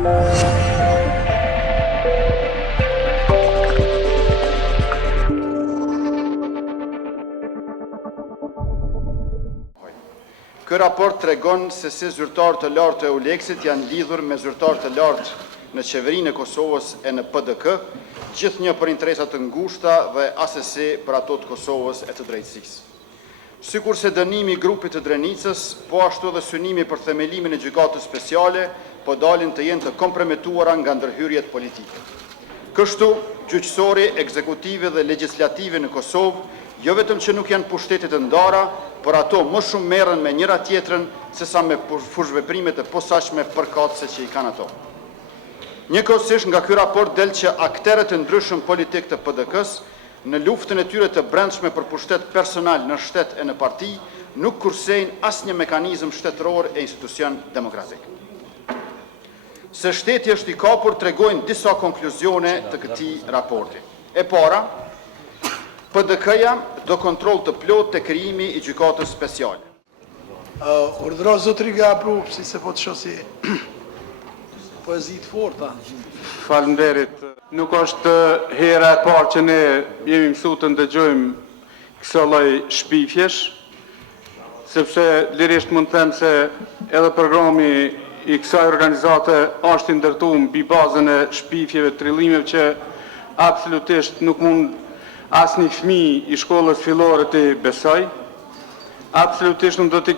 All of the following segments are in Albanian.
Ky raport tregon se si zyrtarë të lartë të EULEX-it janë lidhur me zyrtarë të lartë në qeverinë e Kosovës e në PDK, gjithnjë për interesa të ngushta dhe asesi për ato të Kosovës e të drejtësisë. Sikur se dënimi i grupit të Drenicës, po ashtu edhe synimi për themelimin e gjykatës speciale, po dalin të jenë të komprometuara nga ndërhyrjet politike. Kështu, gjyqësori, ekzekutivi dhe legjislativi në Kosovë, jo vetëm që nuk janë pushtetit të ndara, por ato më shumë merren me njëra tjetrën sesa me fushveprimet e posaçme përkatëse që i kanë ato. Njëkohësisht nga ky raport del që akterët e ndryshëm politik të PDK-s në luftën e tyre të brendshme për pushtet personal në shtet e në parti nuk kursejnë asnjë mekanizëm shtetëror e institucion demokratik. Se shteti është i kapur tregojnë disa konkluzione të këtij raporti. E para, PDK-ja do kontroll të plot të krijimi i gjykatës speciale. Urdhëro zotëri nga apru, si se po të shosi poezi të forta. Faleminderit. Nuk është hera e parë që ne jemi mësuar të ndëgjojmë kësaj lloj shpifjesh, sepse lirisht mund të them se edhe programi i kësaj organizate është i ndërtuar mbi bazën e shpifjeve, trillimeve që absolutisht nuk mund asnjë fëmijë i shkollës fillore të besoj. Absolutisht nuk do t'i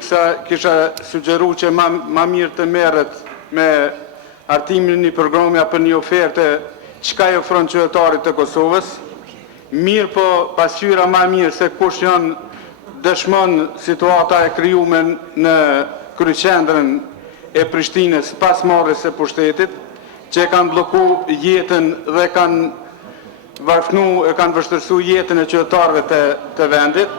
kisha sugjeruar që ma mirë të merret me artimin e një programi apo një oferte çka i ofron qytetarit të Kosovës. Mirë po pasqyra ma mirë se kush janë dëshmon situata e krijuar në kryeqendrën e Prishtinës pas marrjes së pushtetit, që kanë bllokuar jetën dhe kanë vërfnu e kanë vështërsu jetën e qytetarëve të vendit.